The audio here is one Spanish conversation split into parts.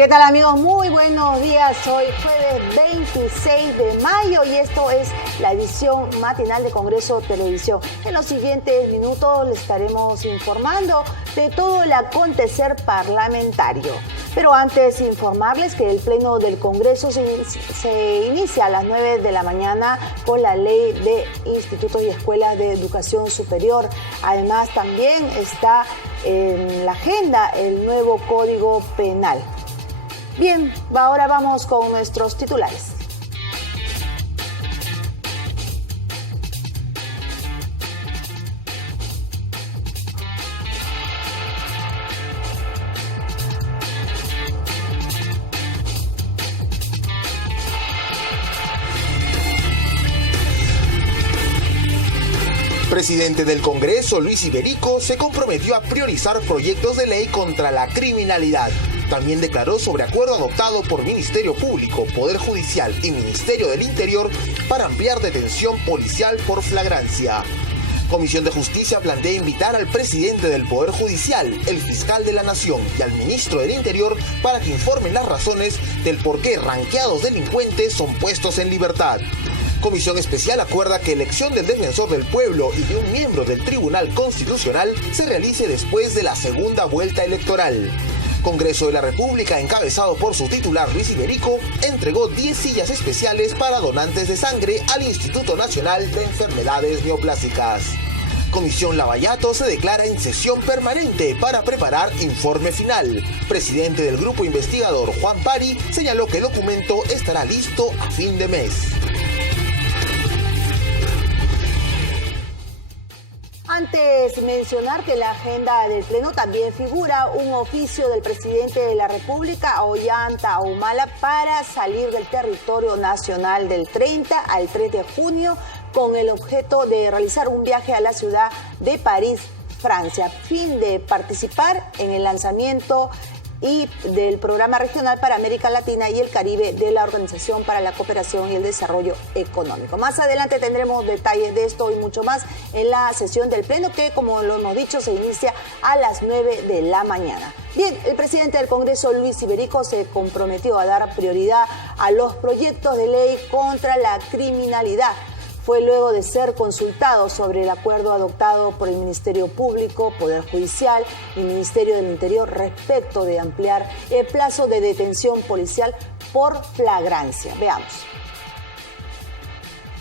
¿Qué tal, amigos? Muy buenos días. Hoy jueves 26 de mayo y esto es la edición matinal de Congreso Televisión. En los siguientes minutos les estaremos informando de todo el acontecer parlamentario. Pero antes informarles que el Pleno del Congreso se inicia a las 9 de la mañana con la Ley de Institutos y Escuelas de Educación Superior. Además, también está en la agenda el nuevo Código Penal. Bien, ahora vamos con nuestros titulares. Presidente del Congreso, Luis Iberico, se comprometió a priorizar proyectos de ley contra la criminalidad. También declaró sobre acuerdo adoptado por Ministerio Público, Poder Judicial y Ministerio del Interior para ampliar detención policial por flagrancia. Comisión de Justicia plantea invitar al presidente del Poder Judicial, el fiscal de la Nación y al ministro del Interior para que informen las razones del por qué ranqueados delincuentes son puestos en libertad. Comisión Especial acuerda que elección del defensor del pueblo y de un miembro del Tribunal Constitucional se realice después de la segunda vuelta electoral. Congreso de la República, encabezado por su titular Luis Iberico, entregó 10 sillas especiales para donantes de sangre al Instituto Nacional de Enfermedades Neoplásicas. Comisión Lavallato se declara en sesión permanente para preparar informe final. Presidente del grupo investigador, Juan Pari, señaló que el documento estará listo a fin de mes. Antes mencionar que en la agenda del Pleno también figura un oficio del presidente de la República, Ollanta Humala, para salir del territorio nacional del 30 al 3 de junio con el objeto de realizar un viaje a la ciudad de París, Francia, a fin de participar en el lanzamiento y del Programa Regional para América Latina y el Caribe de la Organización para la Cooperación y el Desarrollo Económico. Más adelante tendremos detalles de esto y mucho más en la sesión del Pleno que, como lo hemos dicho, se inicia a las 9 de la mañana. Bien, el presidente del Congreso, Luis Iberico, se comprometió a dar prioridad a los proyectos de ley contra la criminalidad. Fue luego de ser consultado sobre el acuerdo adoptado por el Ministerio Público, Poder Judicial y Ministerio del Interior respecto de ampliar el plazo de detención policial por flagrancia. Veamos.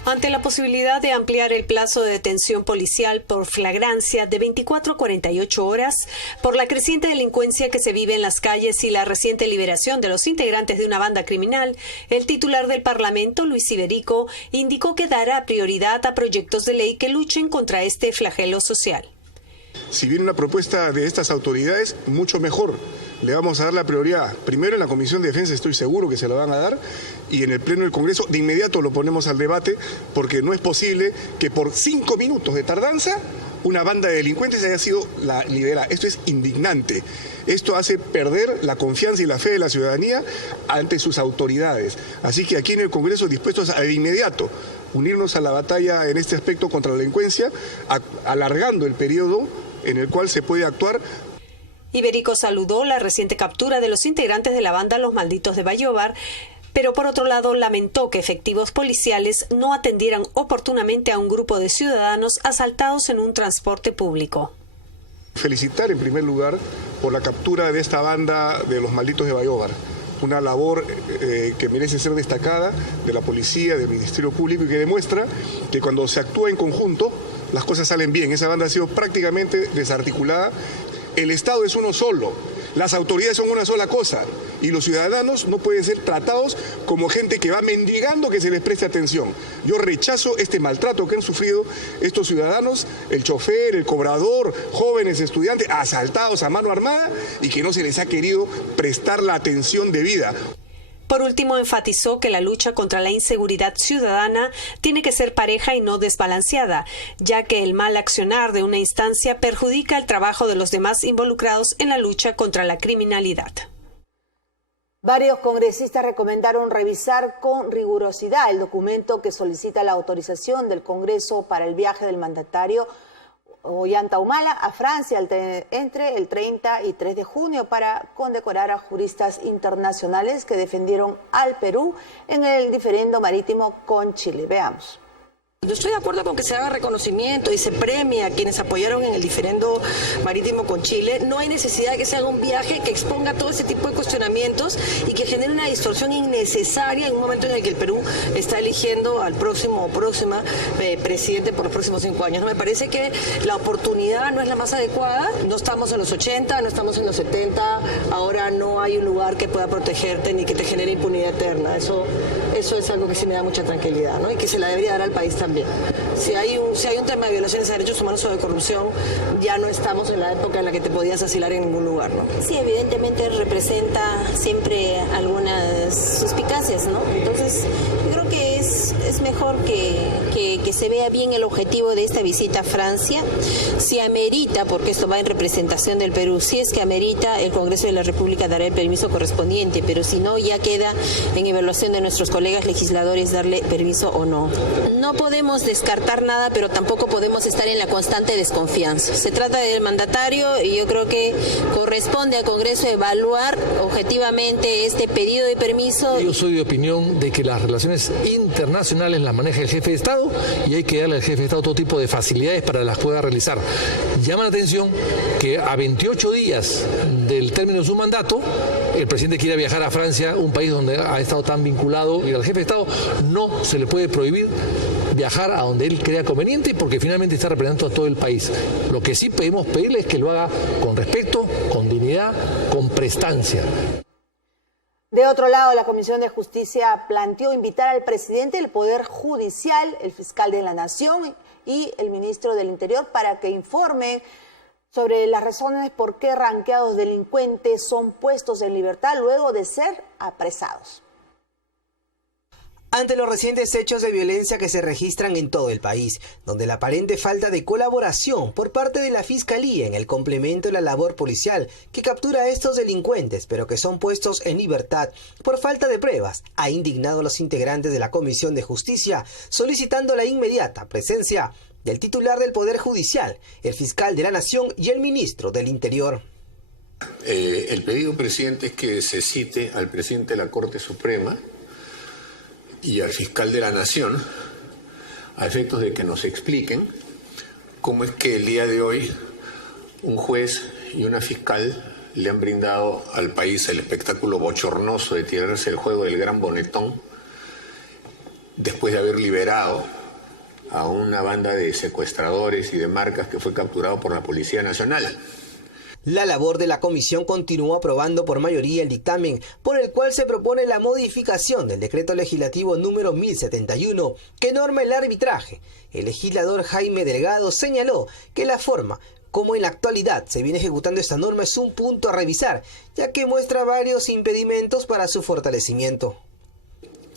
Ante la posibilidad de ampliar el plazo de detención policial por flagrancia de 24 a 48 horas, por la creciente delincuencia que se vive en las calles y la reciente liberación de los integrantes de una banda criminal, el titular del Parlamento, Luis Iberico, indicó que dará prioridad a proyectos de ley que luchen contra este flagelo social. Si viene una propuesta de estas autoridades, mucho mejor. Le vamos a dar la prioridad. Primero en la Comisión de Defensa estoy seguro que se lo van a dar y en el Pleno del Congreso de inmediato lo ponemos al debate porque no es posible que por 5 minutos de tardanza una banda de delincuentes haya sido la liderada. Esto es indignante. Esto hace perder la confianza y la fe de la ciudadanía ante sus autoridades. Así que aquí en el Congreso dispuestos a de inmediato unirnos a la batalla en este aspecto contra la delincuencia, alargando el periodo en el cual se puede actuar. Iberico saludó la reciente captura de los integrantes de la banda Los Malditos de Bayóvar, pero por otro lado lamentó que efectivos policiales no atendieran oportunamente a un grupo de ciudadanos asaltados en un transporte público. Felicitar en primer lugar por la captura de esta banda de Los Malditos de Bayóvar. Una labor que merece ser destacada de la policía, del Ministerio Público y que demuestra que cuando se actúa en conjunto las cosas salen bien. Esa banda ha sido prácticamente desarticulada. El Estado es uno solo, las autoridades son una sola cosa y los ciudadanos no pueden ser tratados como gente que va mendigando que se les preste atención. Yo rechazo este maltrato que han sufrido estos ciudadanos, el chofer, el cobrador, jóvenes estudiantes asaltados a mano armada y que no se les ha querido prestar la atención debida. Por último, enfatizó que la lucha contra la inseguridad ciudadana tiene que ser pareja y no desbalanceada, ya que el mal accionar de una instancia perjudica el trabajo de los demás involucrados en la lucha contra la criminalidad. Varios congresistas recomendaron revisar con rigurosidad el documento que solicita la autorización del Congreso para el viaje del mandatario Ollanta Humala a Francia entre el 30 y 3 de junio para condecorar a juristas internacionales que defendieron al Perú en el diferendo marítimo con Chile. Veamos. Yo estoy de acuerdo con que se haga reconocimiento y se premie a quienes apoyaron en el diferendo marítimo con Chile. No hay necesidad de que se haga un viaje que exponga todo ese tipo de cuestionamientos y que genere una distorsión innecesaria en un momento en el que el Perú está eligiendo al próximo o próxima presidente por los próximos 5 años. Me parece que la oportunidad no es la más adecuada. No estamos en los 80, no estamos en los 70. Ahora no hay un lugar que pueda protegerte ni que te genere impunidad eterna. Eso es algo que sí me da mucha tranquilidad, ¿no? Y que se la debería dar al país también. Si hay un tema de violaciones de derechos humanos o de corrupción, ya no estamos en la época en la que te podías asilar en ningún lugar, ¿no? Sí, evidentemente representa siempre algunas suspicacias, ¿no? Entonces, yo creo que es mejor que se vea bien el objetivo de esta visita a Francia. Si amerita, porque esto va en representación del Perú, si es que amerita, el Congreso de la República dará el permiso correspondiente, pero si no, ya queda en evaluación de nuestros colegas legisladores darle permiso o no. No podemos descartar nada, pero tampoco podemos estar en la constante desconfianza. Se trata del mandatario y yo creo que corresponde al Congreso evaluar objetivamente este pedido de permiso. Yo soy de opinión de que las relaciones internacionales las maneja el jefe de Estado y hay que darle al jefe de Estado todo tipo de facilidades para las pueda realizar. Llama la atención que a 28 días del término de su mandato, el presidente quiere viajar a Francia, un país donde ha estado tan vinculado, y al jefe de Estado no se le puede prohibir viajar a donde él crea conveniente porque finalmente está representando a todo el país. Lo que sí podemos pedirle es que lo haga con respeto, con dignidad, con prestancia. De otro lado, la Comisión de Justicia planteó invitar al presidente del Poder Judicial, el fiscal de la Nación y el ministro del Interior para que informen sobre las razones por qué ranqueados delincuentes son puestos en libertad luego de ser apresados. Ante los recientes hechos de violencia que se registran en todo el país, donde la aparente falta de colaboración por parte de la Fiscalía en el complemento de la labor policial que captura a estos delincuentes, pero que son puestos en libertad por falta de pruebas, ha indignado a los integrantes de la Comisión de Justicia, solicitando la inmediata presencia del titular del Poder Judicial, el fiscal de la Nación y el ministro del Interior. El pedido, presidente, es que se cite al presidente de la Corte Suprema y al fiscal de la Nación a efectos de que nos expliquen cómo es que el día de hoy un juez y una fiscal le han brindado al país el espectáculo bochornoso de tirarse el juego del gran bonetón después de haber liberado a una banda de secuestradores y de marcas que fue capturado por la Policía Nacional. La labor de la comisión continuó aprobando por mayoría el dictamen por el cual se propone la modificación del decreto legislativo número 1071 que norma el arbitraje. El legislador Jaime Delgado señaló que la forma como en la actualidad se viene ejecutando esta norma es un punto a revisar, ya que muestra varios impedimentos para su fortalecimiento.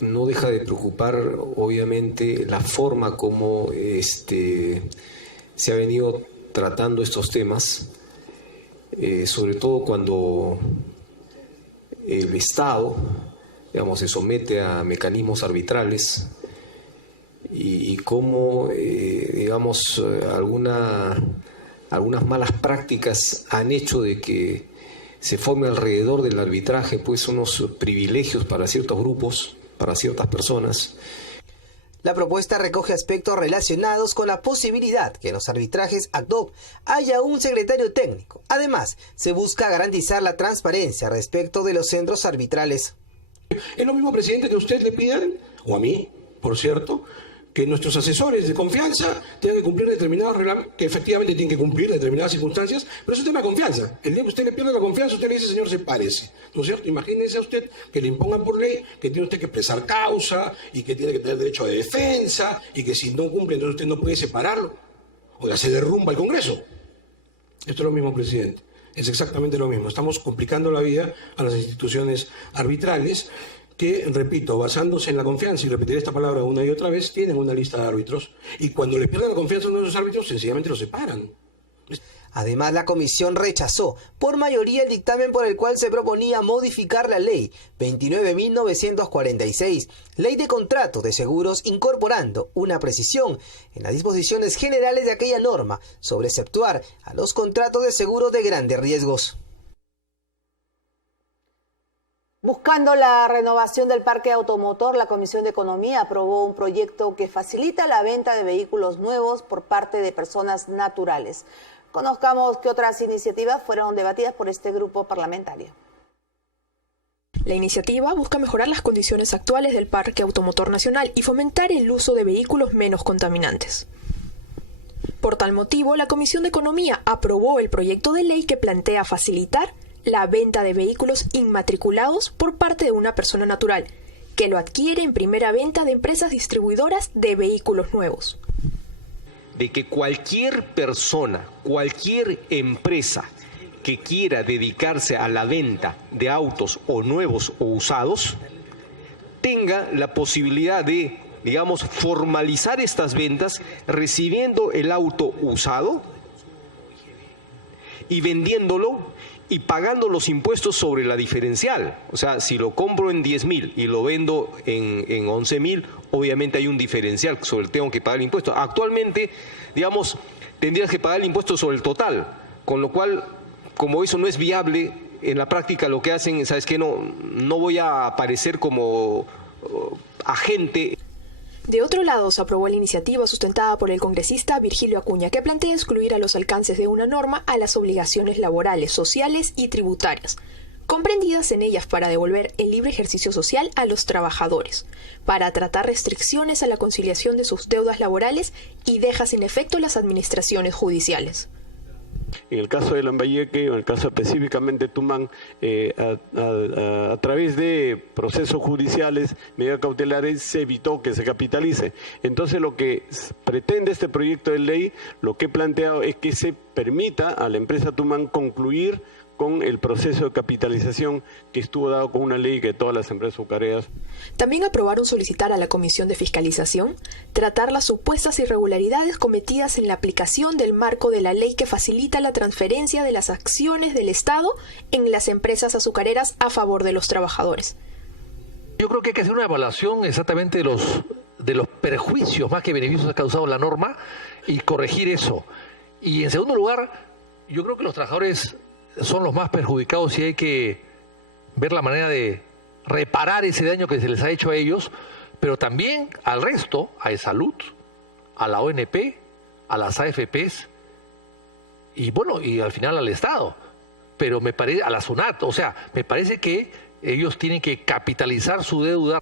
No deja de preocupar, obviamente, la forma como se ha venido tratando estos temas. Sobre todo cuando el Estado, digamos, se somete a mecanismos arbitrales y cómo, digamos, algunas malas prácticas han hecho de que se forme alrededor del arbitraje pues unos privilegios para ciertos grupos, para ciertas personas. La propuesta recoge aspectos relacionados con la posibilidad que en los arbitrajes ad hoc haya un secretario técnico. Además, se busca garantizar la transparencia respecto de los centros arbitrales. Es lo mismo, presidente, que usted le pidan, o a mí, por cierto, que nuestros asesores de confianza tengan que cumplir determinados reglamentos, que efectivamente tienen que cumplir determinadas circunstancias, pero es un tema de confianza. El día que usted le pierde la confianza, usted le dice, señor, sepárese. ¿No es cierto? Imagínense a usted que le impongan por ley que tiene usted que prestar causa y que tiene que tener derecho de defensa y que si no cumple, entonces usted no puede separarlo. O sea, se derrumba el Congreso. Esto es lo mismo, presidente. Es exactamente lo mismo. Estamos complicando la vida a las instituciones arbitrales que, repito, basándose en la confianza, y repetiré esta palabra una y otra vez, tienen una lista de árbitros y cuando les pierden la confianza a uno de esos árbitros, sencillamente los separan. Además, la comisión rechazó por mayoría el dictamen por el cual se proponía modificar la ley 29.946, ley de contrato de seguros, incorporando una precisión en las disposiciones generales de aquella norma sobre exceptuar a los contratos de seguro de grandes riesgos. Buscando la renovación del parque automotor, la Comisión de Economía aprobó un proyecto que facilita la venta de vehículos nuevos por parte de personas naturales. Conozcamos qué otras iniciativas fueron debatidas por este grupo parlamentario. La iniciativa busca mejorar las condiciones actuales del parque automotor nacional y fomentar el uso de vehículos menos contaminantes. Por tal motivo, la Comisión de Economía aprobó el proyecto de ley que plantea facilitar la venta de vehículos inmatriculados por parte de una persona natural, que lo adquiere en primera venta de empresas distribuidoras de vehículos nuevos. De que cualquier persona, cualquier empresa que quiera dedicarse a la venta de autos o nuevos o usados, tenga la posibilidad de, digamos, formalizar estas ventas recibiendo el auto usado y vendiéndolo y pagando los impuestos sobre la diferencial. O sea, si lo compro en 10.000 y lo vendo en 11.000, obviamente hay un diferencial sobre el que tengo que pagar el impuesto. Actualmente, digamos, tendrías que pagar el impuesto sobre el total, con lo cual, como eso no es viable, en la práctica lo que hacen, ¿sabes qué? No voy a aparecer como agente. De otro lado, se aprobó la iniciativa sustentada por el congresista Virgilio Acuña, que plantea excluir a los alcances de una norma a las obligaciones laborales, sociales y tributarias, comprendidas en ellas para devolver el libre ejercicio social a los trabajadores, para tratar restricciones a la conciliación de sus deudas laborales y deja sin efecto las administraciones judiciales. En el caso de Lambayeque, o en el caso específicamente Tumán, a través de procesos judiciales, medidas cautelares, se evitó que se capitalice. Entonces, lo que pretende este proyecto de ley, lo que he planteado es que se permita a la empresa Tumán concluir con el proceso de capitalización que estuvo dado con una ley que todas las empresas azucareras. También aprobaron solicitar a la Comisión de Fiscalización tratar las supuestas irregularidades cometidas en la aplicación del marco de la ley que facilita la transferencia de las acciones del Estado en las empresas azucareras a favor de los trabajadores. Yo creo que hay que hacer una evaluación exactamente de los perjuicios más que beneficios que ha causado la norma y corregir eso. Y en segundo lugar, yo creo que los trabajadores son los más perjudicados y hay que ver la manera de reparar ese daño que se les ha hecho a ellos, pero también al resto, a E-Salud, a la ONP, a las AFPs y bueno, y al final al Estado, pero me parece, a la SUNAT, o sea, me parece que ellos tienen que capitalizar su deuda.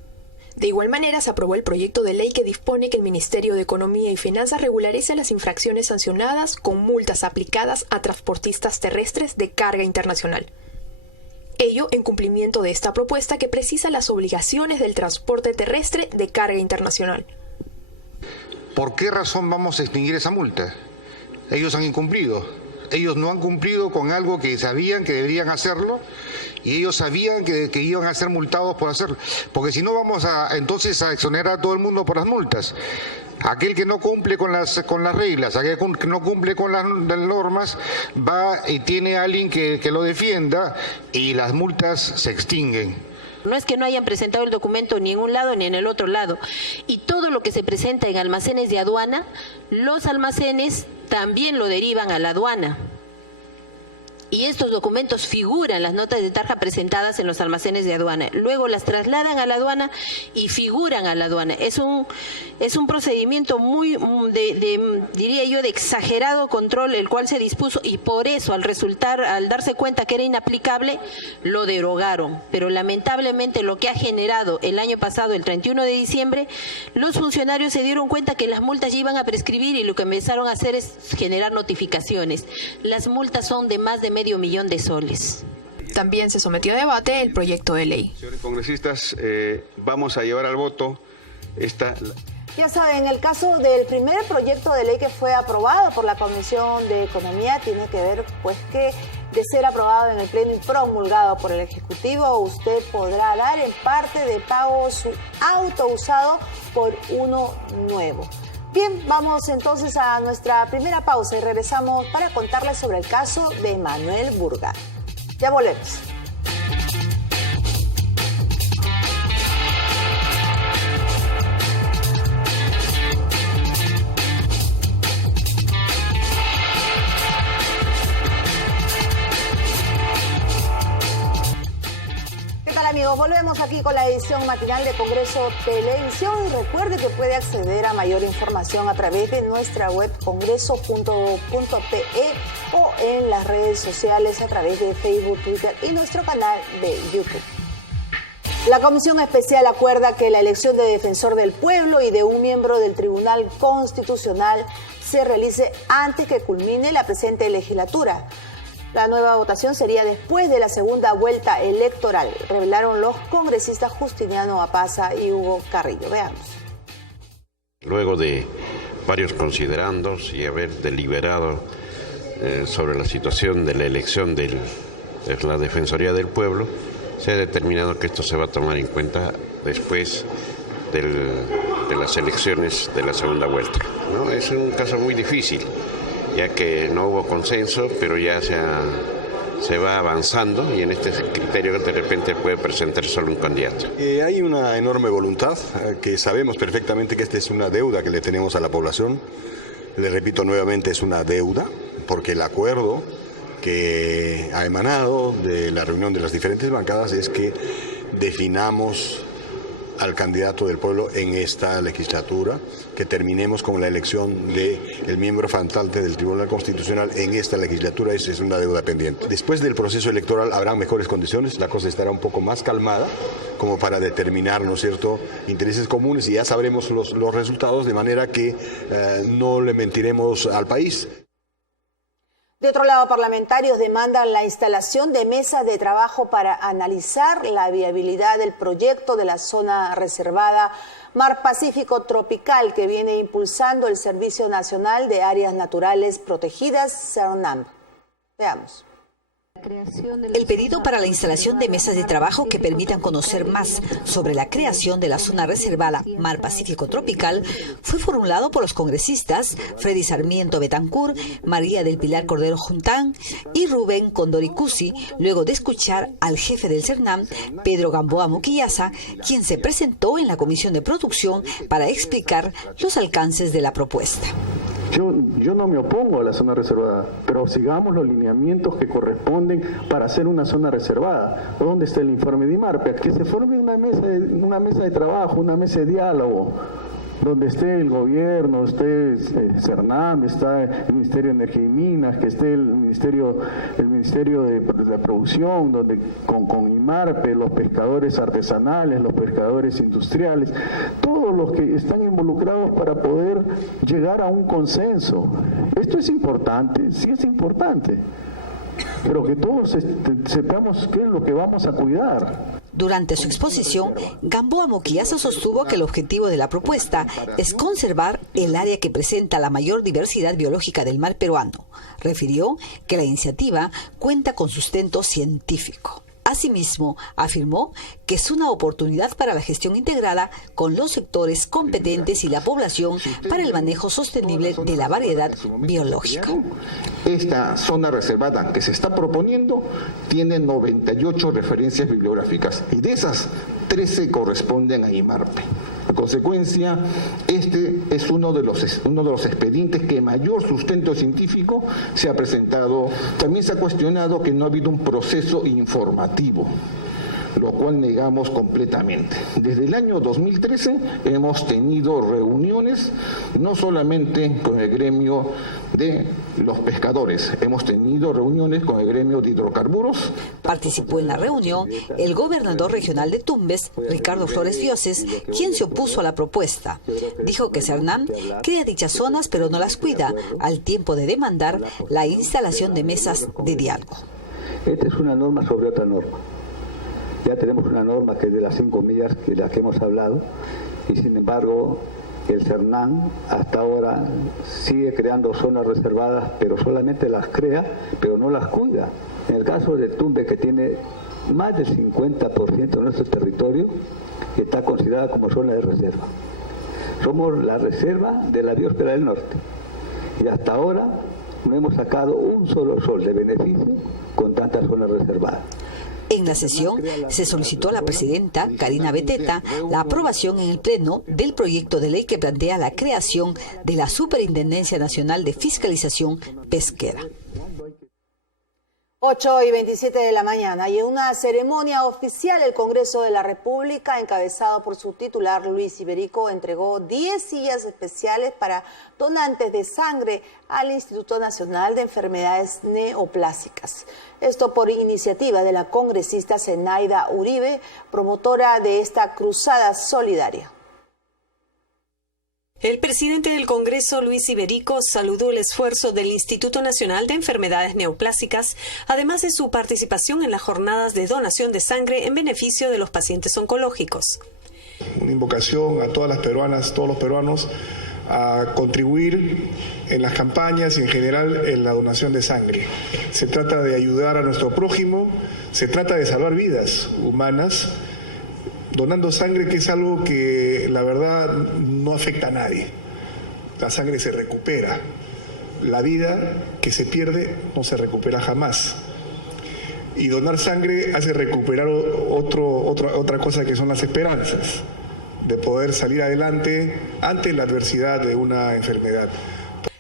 De igual manera, se aprobó el proyecto de ley que dispone que el Ministerio de Economía y Finanzas regularice las infracciones sancionadas con multas aplicadas a transportistas terrestres de carga internacional. Ello en cumplimiento de esta propuesta que precisa las obligaciones del transporte terrestre de carga internacional. ¿Por qué razón vamos a extinguir esa multa? Ellos han incumplido. Ellos no han cumplido con algo que sabían que deberían hacerlo y ellos sabían que iban a ser multados por hacerlo. Porque si no vamos entonces a exonerar a todo el mundo por las multas. Aquel que no cumple con las reglas, aquel que no cumple con las normas, va y tiene a alguien que lo defienda y las multas se extinguen. No es que no hayan presentado el documento ni en un lado ni en el otro lado. Y todo lo que se presenta en almacenes de aduana, los almacenes también lo derivan a la aduana. Y estos documentos figuran las notas de tarja presentadas en los almacenes de aduana. Luego las trasladan a la aduana y figuran a la aduana. Es un procedimiento muy, diría yo, de exagerado control, el cual se dispuso y por eso al darse cuenta que era inaplicable, lo derogaron. Pero lamentablemente lo que ha generado el año pasado, el 31 de diciembre, los funcionarios se dieron cuenta que las multas ya iban a prescribir y lo que empezaron a hacer es generar notificaciones. Las multas son de más de $500,000 de soles. También se sometió a debate el proyecto de ley. Señores congresistas, vamos a llevar al voto esta... Ya saben, en el caso del primer proyecto de ley que fue aprobado por la Comisión de Economía, tiene que ver pues que de ser aprobado en el Pleno y promulgado por el Ejecutivo, usted podrá dar en parte de pago su auto usado por uno nuevo. Bien, vamos entonces a nuestra primera pausa y regresamos para contarles sobre el caso de Manuel Burga. Ya volvemos. Amigos, volvemos aquí con la edición matinal de Congreso Televisión y recuerde que puede acceder a mayor información a través de nuestra web congreso.pe o en las redes sociales a través de Facebook, Twitter y nuestro canal de YouTube. La Comisión Especial acuerda que la elección de defensor del pueblo y de un miembro del Tribunal Constitucional se realice antes que culmine la presente legislatura. La nueva votación sería después de la segunda vuelta electoral, revelaron los congresistas Justiniano Apaza y Hugo Carrillo. Veamos. Luego de varios considerandos y haber deliberado sobre la situación de la elección de la Defensoría del Pueblo, se ha determinado que esto se va a tomar en cuenta después de las elecciones de la segunda vuelta, ¿no? Es un caso muy difícil, ya que no hubo consenso, pero ya se va avanzando y en este criterio de repente puede presentar solo un candidato. Hay una enorme voluntad, que sabemos perfectamente que esta es una deuda que le tenemos a la población. Le repito nuevamente, es una deuda, porque el acuerdo que ha emanado de la reunión de las diferentes bancadas es que definamos al candidato del pueblo en esta legislatura, que terminemos con la elección del miembro faltante del Tribunal Constitucional en esta legislatura. Esa es una deuda pendiente. Después del proceso electoral habrá mejores condiciones, la cosa estará un poco más calmada, como para determinar, ¿no es cierto?, intereses comunes, y ya sabremos los resultados, de manera que no le mentiremos al país. De otro lado, parlamentarios demandan la instalación de mesas de trabajo para analizar la viabilidad del proyecto de la zona reservada Mar Pacífico Tropical que viene impulsando el Servicio Nacional de Áreas Naturales Protegidas, CERNAM. Veamos. El pedido para la instalación de mesas de trabajo que permitan conocer más sobre la creación de la zona reservada Mar Pacífico Tropical fue formulado por los congresistas Freddy Sarmiento Betancur, María del Pilar Cordero Juntán y Rubén Condoricusi, luego de escuchar al jefe del CERNAM, Pedro Gamboa Moquillaza, quien se presentó en la Comisión de Producción para explicar los alcances de la propuesta. Yo no me opongo a la zona reservada, pero sigamos los lineamientos que corresponden para hacer una zona reservada. ¿Dónde está el informe de IMARPE? Que se forme una mesa de trabajo, una mesa de diálogo, donde esté el gobierno, esté CERNAM, está el Ministerio de Energía y Minas, que esté el Ministerio de la Producción, donde con IMARPE, los pescadores artesanales, los pescadores industriales, todos los que están involucrados para poder llegar a un consenso. Esto es importante, sí es importante, pero que todos sepamos qué es lo que vamos a cuidar. Durante su exposición, Gamboa Moquillaza sostuvo que el objetivo de la propuesta es conservar el área que presenta la mayor diversidad biológica del mar peruano. Refirió que la iniciativa cuenta con sustento científico. Asimismo, afirmó que es una oportunidad para la gestión integrada con los sectores competentes y la población para el manejo sostenible de la variedad biológica. Esta zona reservada que se está proponiendo tiene 98 referencias bibliográficas y de esas 13 corresponden a IMARPE. En consecuencia, este es uno de los expedientes que mayor sustento científico se ha presentado. También se ha cuestionado que no ha habido un proceso informativo, lo cual negamos completamente. Desde el año 2013 hemos tenido reuniones no solamente con el gremio de los pescadores, hemos tenido reuniones con el gremio de hidrocarburos. Participó en la reunión el gobernador regional de Tumbes, Ricardo Flores Dioses, quien se opuso a la propuesta. Dijo que CERNAM crea dichas zonas pero no las cuida, al tiempo de demandar la instalación de mesas de diálogo. Esta es una norma sobre otra norma. Ya tenemos una norma que es de las 5 millas de las que hemos hablado y sin embargo el CERNAM hasta ahora sigue creando zonas reservadas, pero solamente las crea, pero no las cuida. En el caso de Tumbes, que tiene más del 50% de nuestro territorio, está considerada como zona de reserva. Somos la reserva de la biosfera del norte. Y hasta ahora no hemos sacado un solo sol de beneficio con tantas zonas reservadas. En la sesión se solicitó a la presidenta, Karina Beteta, la aprobación en el Pleno del proyecto de ley que plantea la creación de la Superintendencia Nacional de Fiscalización Pesquera. 8:27 de la mañana y en una ceremonia oficial el Congreso de la República, encabezado por su titular Luis Iberico, entregó 10 sillas especiales para donantes de sangre al Instituto Nacional de Enfermedades Neoplásicas. Esto por iniciativa de la congresista Zenaida Uribe, promotora de esta cruzada solidaria. El presidente del Congreso, Luis Iberico, saludó el esfuerzo del Instituto Nacional de Enfermedades Neoplásicas, además de su participación en las jornadas de donación de sangre en beneficio de los pacientes oncológicos. Una invocación a todas las peruanas, todos los peruanos, a contribuir en las campañas y en general en la donación de sangre. Se trata de ayudar a nuestro prójimo, se trata de salvar vidas humanas, donando sangre, que es algo que la verdad no afecta a nadie. La sangre se recupera. La vida que se pierde no se recupera jamás. Y donar sangre hace recuperar otra cosa, que son las esperanzas de poder salir adelante ante la adversidad de una enfermedad.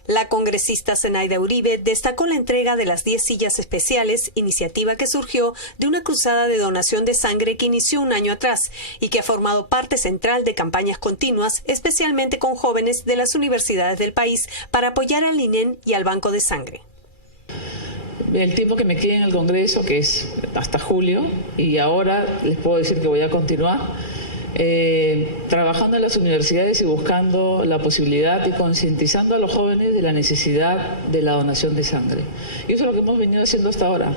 La congresista Zenaida Uribe destacó la entrega de las 10 sillas especiales, iniciativa que surgió de una cruzada de donación de sangre que inició un año atrás y que ha formado parte central de campañas continuas, especialmente con jóvenes de las universidades del país, para apoyar al INEN y al Banco de Sangre. El tiempo que me queda en el Congreso, que es hasta julio, y ahora les puedo decir que voy a continuar trabajando en las universidades y buscando la posibilidad y concientizando a los jóvenes de la necesidad de la donación de sangre. Y eso es lo que hemos venido haciendo hasta ahora.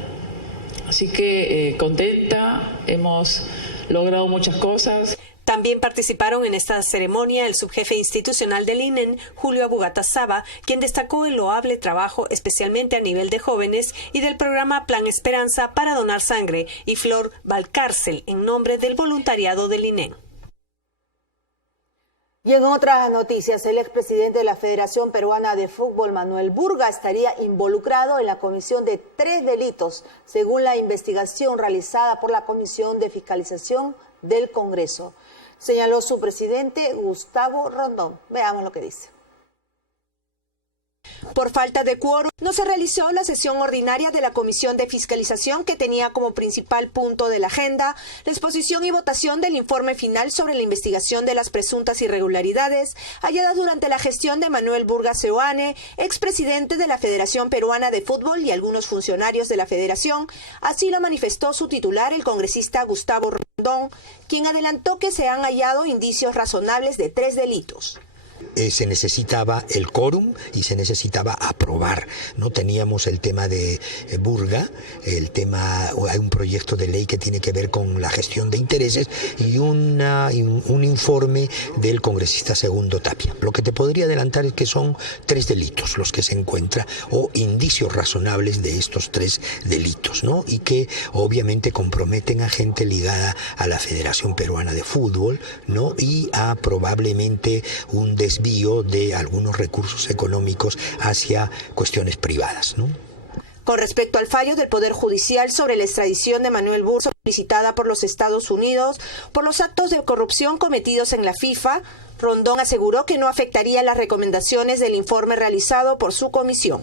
Así que contenta, hemos logrado muchas cosas. También participaron en esta ceremonia el subjefe institucional del INEN, Julio Abugata Saba, quien destacó el loable trabajo especialmente a nivel de jóvenes y del programa Plan Esperanza para donar sangre, y Flor Valcárcel en nombre del voluntariado del INEN. Y en otras noticias, el expresidente de la Federación Peruana de Fútbol, Manuel Burga, estaría involucrado en la comisión de 3 delitos, según la investigación realizada por la Comisión de Fiscalización del Congreso. Señaló su presidente, Gustavo Rondón. Veamos lo que dice. Por falta de quórum, no se realizó la sesión ordinaria de la Comisión de Fiscalización, que tenía como principal punto de la agenda la exposición y votación del informe final sobre la investigación de las presuntas irregularidades halladas durante la gestión de Manuel Burga Seoane, expresidente de la Federación Peruana de Fútbol, y algunos funcionarios de la Federación. Así lo manifestó su titular, el congresista Gustavo Rondón, quien adelantó que se han hallado indicios razonables de 3 delitos. Se necesitaba el quórum y se necesitaba aprobar. No teníamos el tema de Burga, hay un proyecto de ley que tiene que ver con la gestión de intereses y un informe del congresista Segundo Tapia. Lo que te podría adelantar es que son 3 delitos los que se encuentran, o indicios razonables de estos 3 delitos, ¿no? Y que obviamente comprometen a gente ligada a la Federación Peruana de Fútbol, ¿no? Y a probablemente un desvío de algunos recursos económicos hacia cuestiones privadas, ¿no? Con respecto al fallo del Poder Judicial sobre la extradición de Manuel Burga, solicitada por los Estados Unidos por los actos de corrupción cometidos en la FIFA, Rondón aseguró que no afectaría las recomendaciones del informe realizado por su comisión.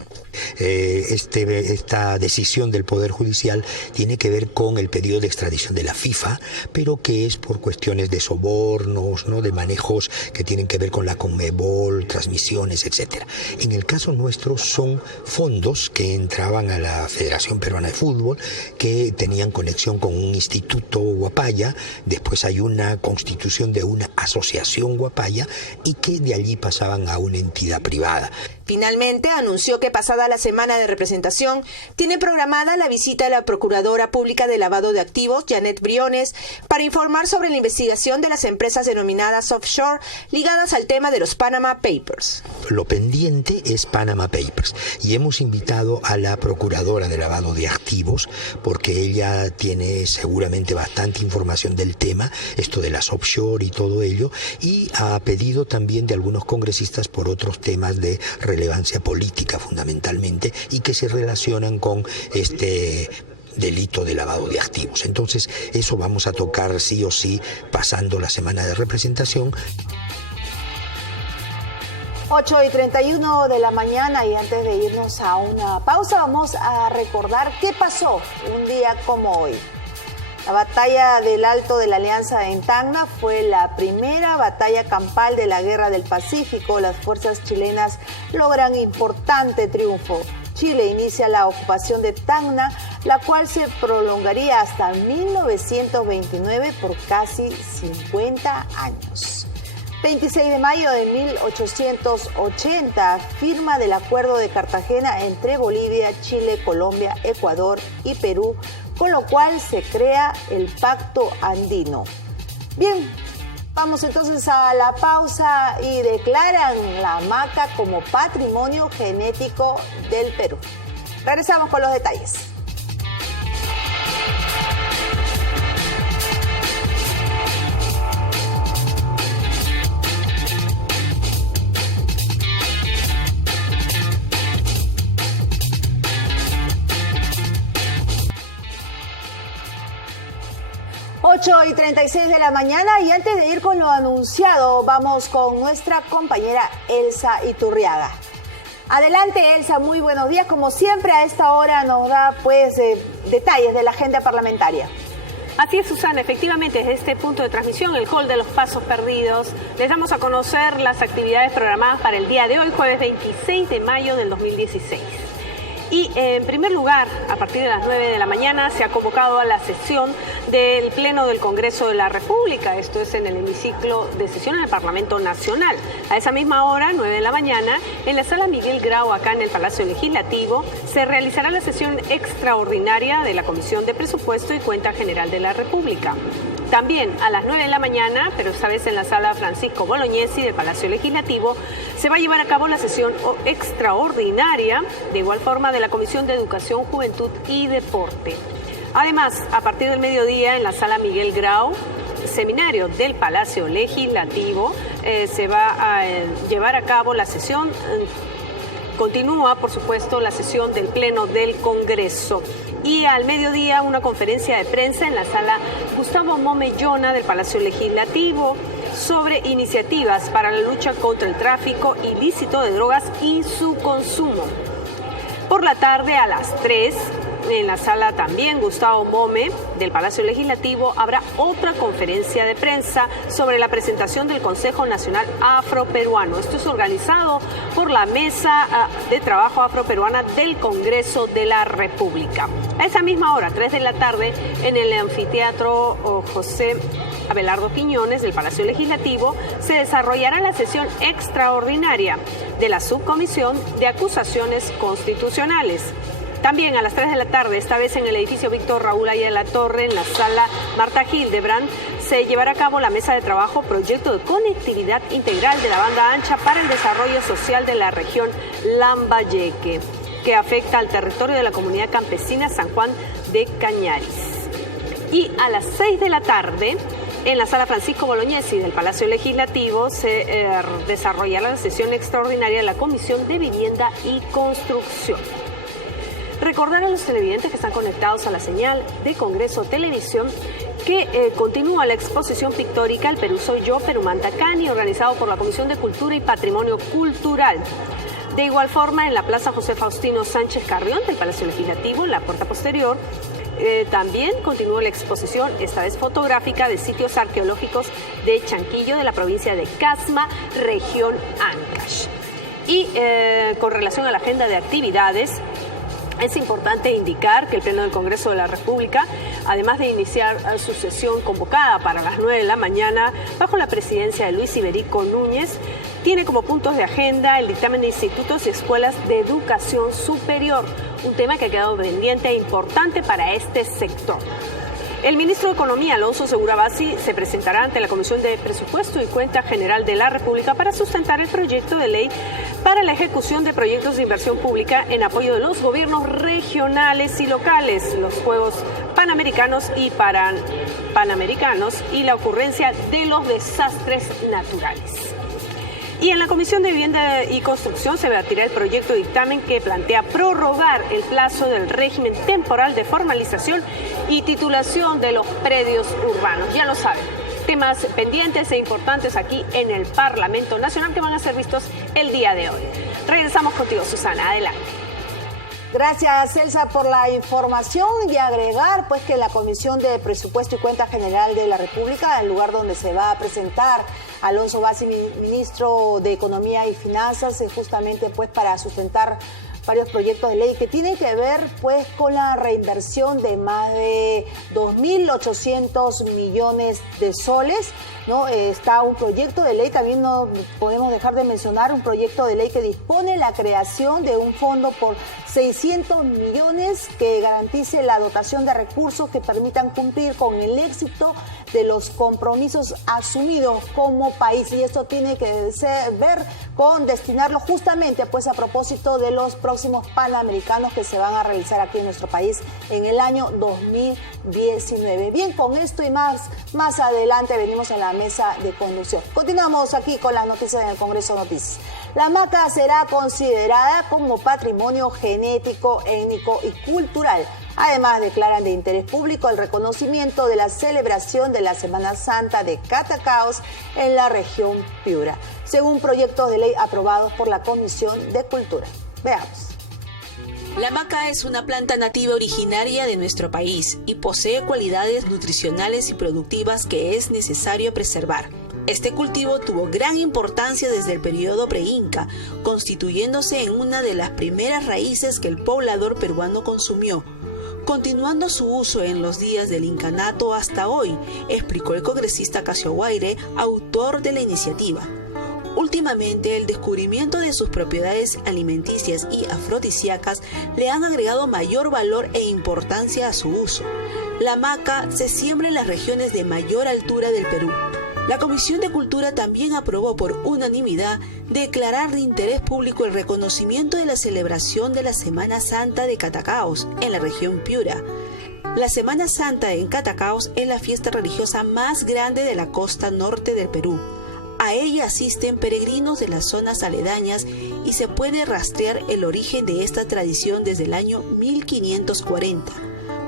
Esta decisión del Poder Judicial tiene que ver con el pedido de extradición de la FIFA, pero que es por cuestiones de sobornos, ¿no? De manejos que tienen que ver con la Conmebol, transmisiones, etc. En el caso nuestro son fondos que entraban a la Federación Peruana de Fútbol, que tenían conexión con un instituto Guapaya, después hay una constitución de una asociación Guapaya, y que de allí pasaban a una entidad privada. Finalmente, anunció que pasada la semana de representación, tiene programada la visita a la Procuradora Pública de Lavado de Activos, Janet Briones, para informar sobre la investigación de las empresas denominadas offshore ligadas al tema de los Panama Papers. Lo pendiente es Panama Papers y hemos invitado a la Procuradora de Lavado de Activos porque ella tiene seguramente bastante información del tema, esto de las offshore y todo ello, y ha pedido también de algunos congresistas por otros temas de relevancia política fundamentalmente y que se relacionan con este delito de lavado de activos. Entonces, eso vamos a tocar sí o sí pasando la semana de representación. 8:31 de la mañana, y antes de irnos a una pausa vamos a recordar qué pasó un día como hoy. La batalla del Alto de la Alianza en Tacna fue la primera batalla campal de la Guerra del Pacífico. Las fuerzas chilenas logran importante triunfo. Chile inicia la ocupación de Tacna, la cual se prolongaría hasta 1929 por casi 50 años. 26 de mayo de 1880, firma del Acuerdo de Cartagena entre Bolivia, Chile, Colombia, Ecuador y Perú, con lo cual se crea el Pacto Andino. Bien, vamos entonces a la pausa y declaran la hamaca como patrimonio genético del Perú. Regresamos con los detalles. Y 36 de la mañana, y antes de ir con lo anunciado, vamos con nuestra compañera Elsa Iturriaga. Adelante, Elsa, muy buenos días. Como siempre, a esta hora nos da detalles de la agenda parlamentaria. Así es, Susana, efectivamente desde este punto de transmisión, el hall de los Pasos Perdidos, les damos a conocer las actividades programadas para el día de hoy, jueves 26 de mayo del 2016. Y en primer lugar, a partir de las 9 de la mañana, se ha convocado a la sesión del Pleno del Congreso de la República. Esto es en el hemiciclo de sesión en el Parlamento Nacional. A esa misma hora, 9 de la mañana, en la Sala Miguel Grau, acá en el Palacio Legislativo, se realizará la sesión extraordinaria de la Comisión de Presupuesto y Cuenta General de la República. También a las 9 de la mañana, pero esta vez en la Sala Francisco Bolognesi del Palacio Legislativo, se va a llevar a cabo la sesión extraordinaria, de igual forma, de la Comisión de Educación, Juventud y Deporte. Además, a partir del mediodía, en la Sala Miguel Grau, seminario del Palacio Legislativo, se va a llevar a cabo la sesión. Continúa, por supuesto, la sesión del Pleno del Congreso. Y al mediodía, una conferencia de prensa en la Sala Gustavo Momellona del Palacio Legislativo sobre iniciativas para la lucha contra el tráfico ilícito de drogas y su consumo. Por la tarde, a las 3, en la Sala también Gustavo Mome del Palacio Legislativo, habrá otra conferencia de prensa sobre la presentación del Consejo Nacional Afroperuano. Esto es organizado por la Mesa de Trabajo Afroperuana del Congreso de la República. A esa misma hora, 3 de la tarde, en el anfiteatro José Abelardo Quiñones del Palacio Legislativo, se desarrollará la sesión extraordinaria de la Subcomisión de Acusaciones Constitucionales. También a las 3 de la tarde, esta vez en el edificio Víctor Raúl Ayala Torre, en la Sala Marta Hildebrand, se llevará a cabo la mesa de trabajo Proyecto de Conectividad Integral de la Banda Ancha para el Desarrollo Social de la región Lambayeque, que afecta al territorio de la comunidad campesina San Juan de Cañaris. Y a las 6 de la tarde, en la Sala Francisco Bolognesi del Palacio Legislativo, se desarrollará la sesión extraordinaria de la Comisión de Vivienda y Construcción. Recordar a los televidentes que están conectados a la señal de Congreso Televisión que continúa la exposición pictórica El Perú Soy Yo, Perumantacani, organizado por la Comisión de Cultura y Patrimonio Cultural. De igual forma, en la Plaza José Faustino Sánchez Carrión del Palacio Legislativo, en la puerta posterior, también continúa la exposición, esta vez fotográfica, de sitios arqueológicos de Chanquillo, de la provincia de Casma, región Ancash. Y con relación a la agenda de actividades, es importante indicar que el Pleno del Congreso de la República, además de iniciar su sesión convocada para las 9 de la mañana, bajo la presidencia de Luis Iberico Núñez, tiene como puntos de agenda el dictamen de institutos y escuelas de educación superior, un tema que ha quedado pendiente e importante para este sector. El ministro de Economía, Alonso Segura Bassi, se presentará ante la Comisión de Presupuesto y Cuenta General de la República para sustentar el proyecto de ley para la ejecución de proyectos de inversión pública en apoyo de los gobiernos regionales y locales, los Juegos Panamericanos y Panamericanos y la ocurrencia de los desastres naturales. Y en la Comisión de Vivienda y Construcción se debatirá el proyecto de dictamen que plantea prorrogar el plazo del régimen temporal de formalización y titulación de los predios urbanos. Ya lo saben, temas pendientes e importantes aquí en el Parlamento Nacional que van a ser vistos el día de hoy. Regresamos contigo, Susana. Adelante. Gracias, Elsa, por la información y agregar pues que la Comisión de Presupuesto y Cuenta General de la República, el lugar donde se va a presentar Alonso Bassi, ministro de Economía y Finanzas, es justamente pues para sustentar varios proyectos de ley que tienen que ver pues con la reinversión de más de 2.800 millones de soles, ¿no? Está un proyecto de ley, también no podemos dejar de mencionar un proyecto de ley que dispone la creación de un fondo por 600 millones que garantice la dotación de recursos que permitan cumplir con el éxito de los compromisos asumidos como país, y esto tiene que ver con destinarlo justamente pues a propósito de los próximos Panamericanos que se van a realizar aquí en nuestro país en el año 2019. Bien, con esto y más adelante venimos a la mesa de conducción. Continuamos aquí con las noticias en el Congreso Noticias. La hamaca será considerada como patrimonio genético, étnico y cultural. Además, declaran de interés público el reconocimiento de la celebración de la Semana Santa de Catacaos en la región Piura, según proyectos de ley aprobados por la Comisión de Cultura. Veamos. La hamaca es una planta nativa originaria de nuestro país y posee cualidades nutricionales y productivas que es necesario preservar. Este cultivo tuvo gran importancia desde el periodo pre-inca, constituyéndose en una de las primeras raíces que el poblador peruano consumió, continuando su uso en los días del incanato hasta hoy, explicó el congresista Casio Guaire, autor de la iniciativa. Últimamente, el descubrimiento de sus propiedades alimenticias y afrodisíacas le han agregado mayor valor e importancia a su uso. La hamaca se siembra en las regiones de mayor altura del Perú. La Comisión de Cultura también aprobó por unanimidad declarar de interés público el reconocimiento de la celebración de la Semana Santa de Catacaos en la región Piura. La Semana Santa en Catacaos es la fiesta religiosa más grande de la costa norte del Perú. A ella asisten peregrinos de las zonas aledañas y se puede rastrear el origen de esta tradición desde el año 1540.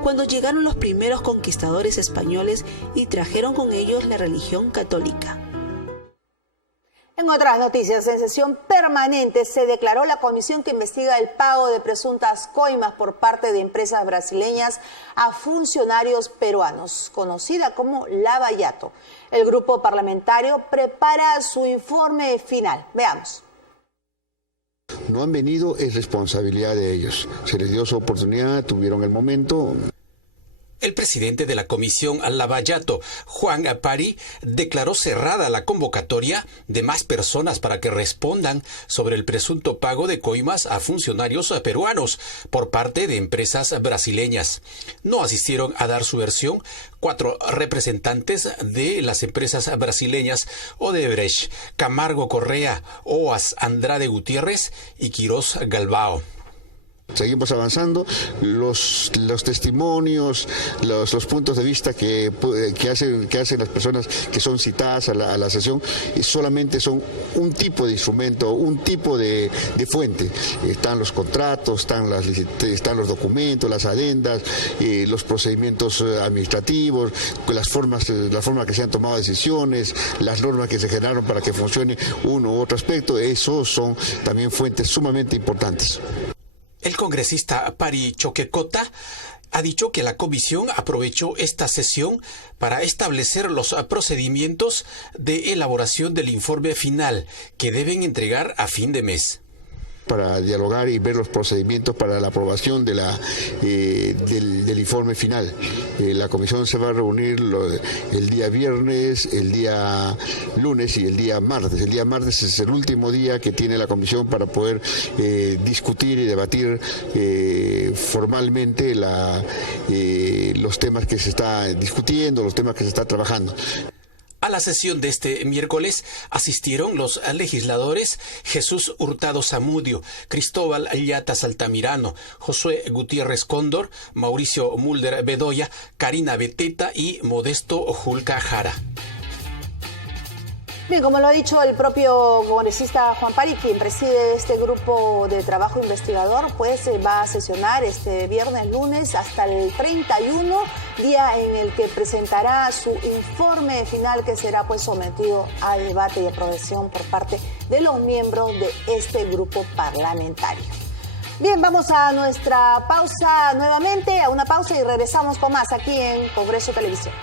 Cuando llegaron los primeros conquistadores españoles y trajeron con ellos la religión católica. En otras noticias, en sesión permanente se declaró la comisión que investiga el pago de presuntas coimas por parte de empresas brasileñas a funcionarios peruanos, conocida como Lava Jato. El grupo parlamentario prepara su informe final. Veamos. No han venido, es responsabilidad de ellos. Se les dio su oportunidad, tuvieron el momento. El presidente de la comisión Lava Jato, Juan Pari, declaró cerrada la convocatoria de más personas para que respondan sobre el presunto pago de coimas a funcionarios peruanos por parte de empresas brasileñas. No asistieron a dar su versión 4 representantes de las empresas brasileñas Odebrecht, Camargo Correa, OAS Andrade Gutiérrez y Quirós Galbao. Seguimos avanzando, los testimonios, los puntos de vista que hacen las personas que son citadas a la sesión solamente son un tipo de instrumento, un tipo de fuente. Están los contratos, están los documentos, las adendas, los procedimientos administrativos, la forma que se han tomado decisiones, las normas que se generaron para que funcione uno u otro aspecto. Esos son también fuentes sumamente importantes. El congresista Pari Choquecota ha dicho que la comisión aprovechó esta sesión para establecer los procedimientos de elaboración del informe final que deben entregar a fin de mes. para dialogar y ver los procedimientos para la aprobación de del informe final. La comisión se va a reunir el día viernes, el día lunes y el día martes. El día martes es el último día que tiene la comisión para poder discutir y debatir formalmente los temas que se está discutiendo, los temas que se está trabajando. A la sesión de este miércoles asistieron los legisladores Jesús Hurtado Zamudio, Cristóbal Llatas Altamirano, Josué Gutiérrez Cóndor, Mauricio Mulder Bedoya, Karina Beteta y Modesto Julca Jara. Bien, como lo ha dicho el propio congresista Juan Pari, quien preside este grupo de trabajo investigador, pues va a sesionar este viernes, lunes, hasta el 31, día en el que presentará su informe final, que será pues sometido a debate y aprobación por parte de los miembros de este grupo parlamentario. Bien, vamos a nuestra pausa nuevamente, a una pausa y regresamos con más aquí en Congreso Televisión.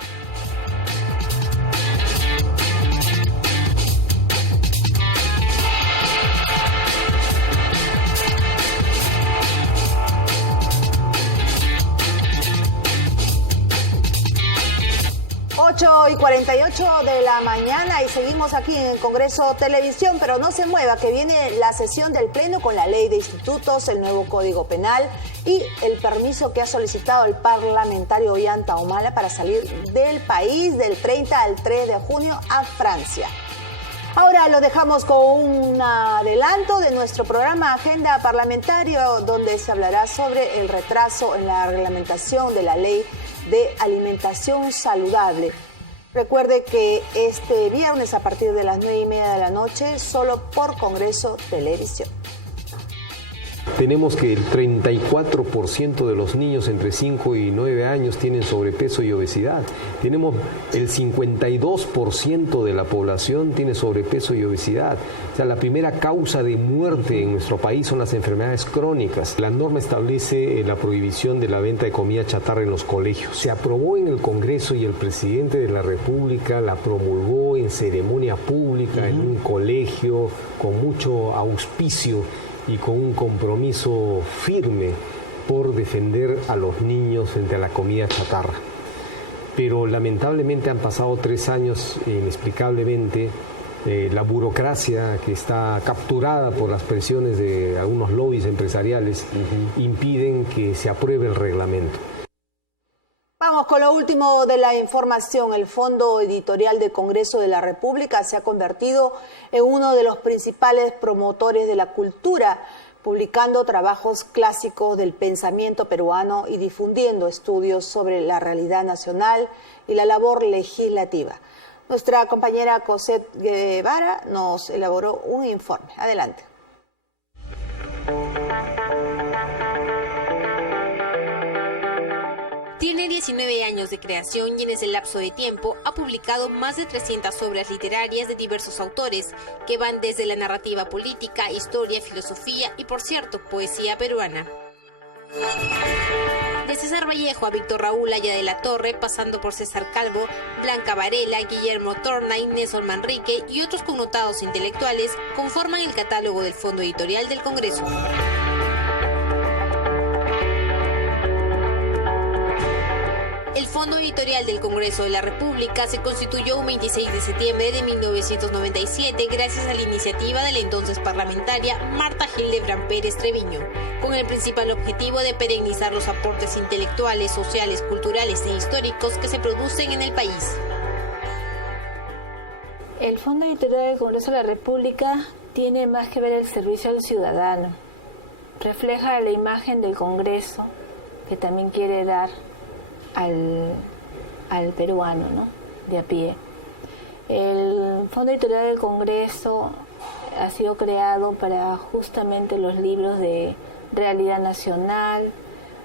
Y 48 de la mañana y seguimos aquí en el Congreso Televisión, pero no se mueva, que viene la sesión del Pleno con la ley de institutos, el nuevo Código Penal y el permiso que ha solicitado el parlamentario Ollanta Humala para salir del país del 30 al 3 de junio a Francia. Ahora lo dejamos con un adelanto de nuestro programa Agenda Parlamentario, donde se hablará sobre el retraso en la reglamentación de la ley de alimentación saludable. Recuerde que este viernes a partir de las 9:30 de la noche, solo por Congreso Televisión. Tenemos que el 34% de los niños entre 5 y 9 años tienen sobrepeso y obesidad. Tenemos el 52% de la población tiene sobrepeso y obesidad. O sea, la primera causa de muerte en nuestro país son las enfermedades crónicas. La norma establece la prohibición de la venta de comida chatarra en los colegios. Se aprobó en el Congreso y el presidente de la República la promulgó en ceremonia pública, en un colegio, con mucho auspicio y con un compromiso firme por defender a los niños frente a la comida chatarra. Pero lamentablemente han pasado 3 años inexplicablemente. La burocracia que está capturada por las presiones de algunos lobbies empresariales impiden que se apruebe el reglamento. Vamos con lo último de la información. El Fondo Editorial del Congreso de la República se ha convertido en uno de los principales promotores de la cultura, publicando trabajos clásicos del pensamiento peruano y difundiendo estudios sobre la realidad nacional y la labor legislativa. Nuestra compañera Cosette Guevara nos elaboró un informe. Adelante. Tiene 19 años de creación y en ese lapso de tiempo ha publicado más de 300 obras literarias de diversos autores que van desde la narrativa política, historia, filosofía y, por cierto, poesía peruana. De César Vallejo a Víctor Raúl Aya de la Torre, pasando por César Calvo, Blanca Varela, Guillermo Tornay, Nelson Manrique y otros connotados intelectuales conforman el catálogo del Fondo Editorial del Congreso. El Fondo Editorial del Congreso de la República se constituyó un 26 de septiembre de 1997 gracias a la iniciativa de la entonces parlamentaria Marta Hildebrand Pérez Treviño, con el principal objetivo de perennizar los aportes intelectuales, sociales, culturales e históricos que se producen en el país. El Fondo Editorial del Congreso de la República tiene más que ver el servicio al ciudadano. Refleja la imagen del Congreso que también quiere dar al peruano, ¿no?, de a pie. El Fondo Editorial del Congreso ha sido creado para justamente los libros de realidad nacional,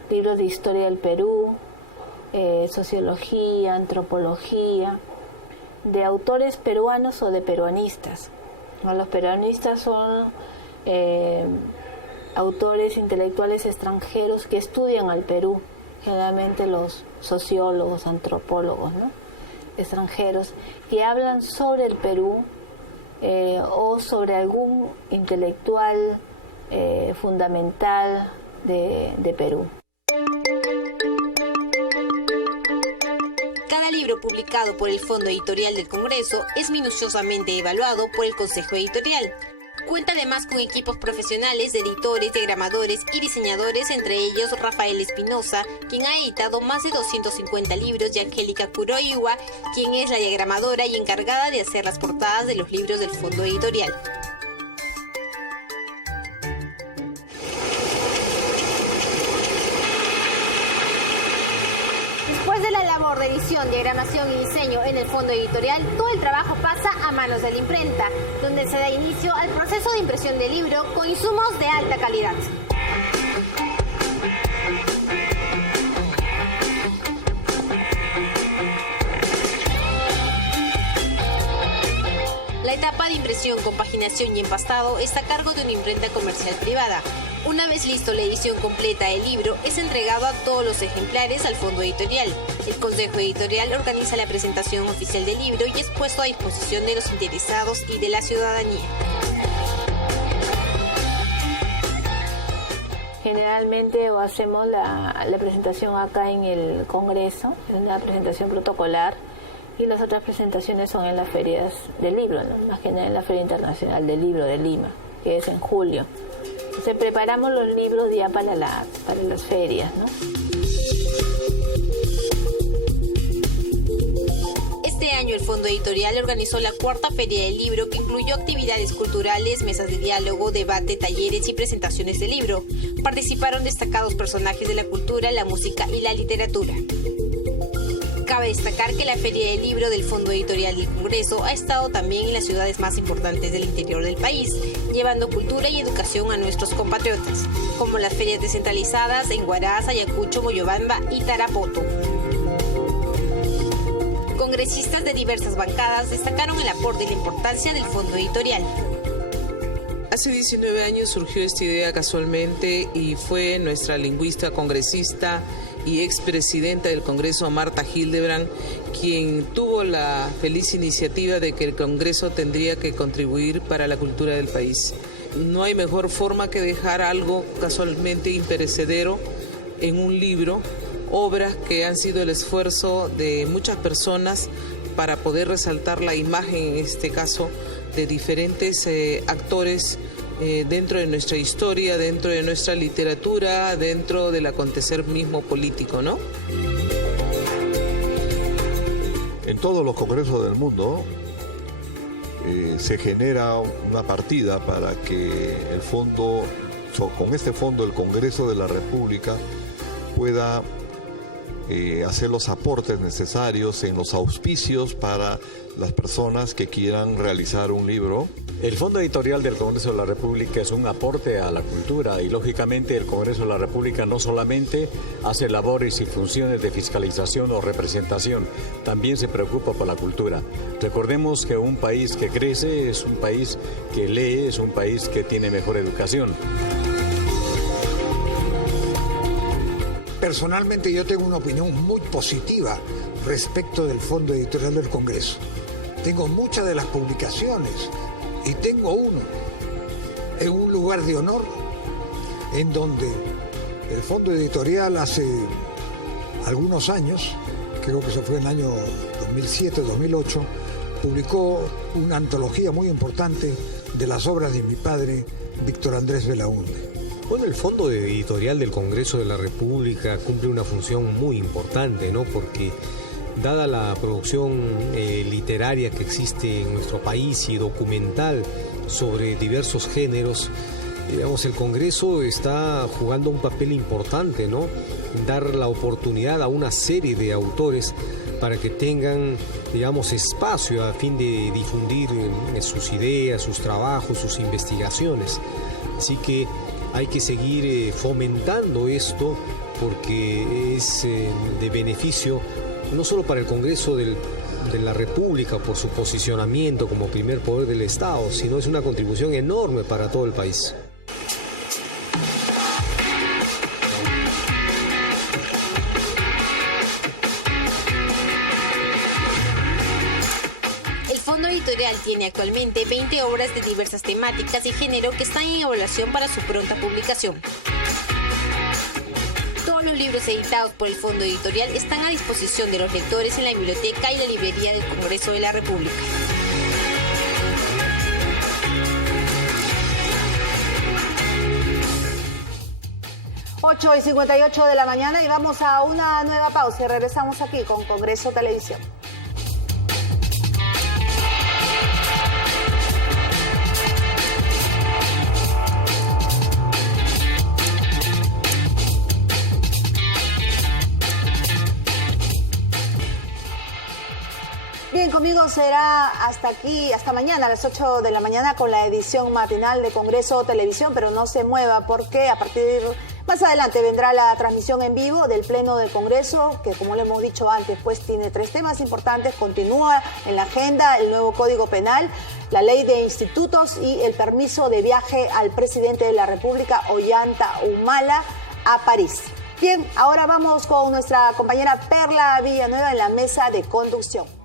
libros de historia del Perú, sociología, antropología, de autores peruanos o de peruanistas. Los peruanistas son autores intelectuales extranjeros que estudian al Perú, generalmente los sociólogos, antropólogos, ¿no?, extranjeros, que hablan sobre el Perú o sobre algún intelectual fundamental de Perú. Cada libro publicado por el Fondo Editorial del Congreso es minuciosamente evaluado por el Consejo Editorial. Cuenta además con equipos profesionales de editores, diagramadores y diseñadores, entre ellos Rafael Espinosa, quien ha editado más de 250 libros, y Angélica Kuroiwa, quien es la diagramadora y encargada de hacer las portadas de los libros del Fondo Editorial. Después de la labor de edición, diagramación y diseño en el Fondo Editorial, todo el trabajo pasa a manos de la imprenta, donde se da inicio al proceso de impresión del libro con insumos de alta calidad. La etapa de impresión, compaginación y empastado está a cargo de una imprenta comercial privada. Una vez listo la edición completa del libro, es entregado a todos los ejemplares al Fondo Editorial. El Consejo Editorial organiza la presentación oficial del libro y es puesto a disposición de los interesados y de la ciudadanía. Generalmente hacemos la presentación acá en el Congreso, es una presentación protocolar, y las otras presentaciones son en las ferias del libro, ¿no? Más que nada en la Feria Internacional del Libro de Lima, que es en julio. Entonces preparamos los libros ya para las ferias, ¿no? Este año el Fondo Editorial organizó la 4ª Feria del Libro, que incluyó actividades culturales, mesas de diálogo, debate, talleres y presentaciones de libro. Participaron destacados personajes de la cultura, la música y la literatura. Cabe destacar que la Feria del Libro del Fondo Editorial del Congreso ha estado también en las ciudades más importantes del interior del país, llevando cultura y educación a nuestros compatriotas, como las ferias descentralizadas en Huaraz, Ayacucho, Moyobamba y Tarapoto. Congresistas de diversas bancadas destacaron el aporte y la importancia del Fondo Editorial. Hace 19 años surgió esta idea casualmente y fue nuestra lingüista congresista y expresidenta del Congreso, Marta Hildebrand, quien tuvo la feliz iniciativa de que el Congreso tendría que contribuir para la cultura del país. No hay mejor forma que dejar algo casualmente imperecedero en un libro, obras que han sido el esfuerzo de muchas personas para poder resaltar la imagen, en este caso, de diferentes actores dentro de nuestra historia, dentro de nuestra literatura, dentro del acontecer mismo político, ¿no? En todos los congresos del mundo se genera una partida para que el fondo, con este fondo, el Congreso de la República pueda hacer los aportes necesarios en los auspicios para las personas que quieran realizar un libro. El Fondo Editorial del Congreso de la República es un aporte a la cultura y lógicamente el Congreso de la República no solamente hace labores y funciones de fiscalización o representación, también se preocupa por la cultura. Recordemos que un país que crece es un país que lee, es un país que tiene mejor educación. Personalmente yo tengo una opinión muy positiva respecto del Fondo Editorial del Congreso. Tengo muchas de las publicaciones y tengo uno en un lugar de honor en donde el Fondo Editorial hace algunos años, creo que eso fue en el año 2007-2008, publicó una antología muy importante de las obras de mi padre, Víctor Andrés Belaúnde. Bueno, el Fondo Editorial del Congreso de la República cumple una función muy importante, ¿no? Porque dada la producción literaria que existe en nuestro país y documental sobre diversos géneros, digamos, el Congreso está jugando un papel importante, ¿no? Dar la oportunidad a una serie de autores para que tengan, digamos, espacio a fin de difundir sus ideas, sus trabajos, sus investigaciones. Así que hay que seguir fomentando esto porque es de beneficio no solo para el Congreso de la República por su posicionamiento como primer poder del Estado, sino es una contribución enorme para todo el país. El Fondo editorial tiene actualmente 20 obras de diversas temáticas y género que están en evaluación para su pronta publicación. Todos los libros editados por el Fondo Editorial están a disposición de los lectores en la biblioteca y la librería del Congreso de la República. 8:58 de la mañana y vamos a una nueva pausa y regresamos aquí con Congreso Televisión. Bien, conmigo será hasta aquí, hasta mañana a las 8 de la mañana con la edición matinal de Congreso Televisión, pero no se mueva porque a partir más adelante vendrá la transmisión en vivo del Pleno del Congreso, que como le hemos dicho antes, pues tiene 3 temas importantes. Continúa en la agenda el nuevo Código Penal, la ley de institutos y el permiso de viaje al presidente de la República, Ollanta Humala, a París. Bien, ahora vamos con nuestra compañera Perla Villanueva en la mesa de conducción.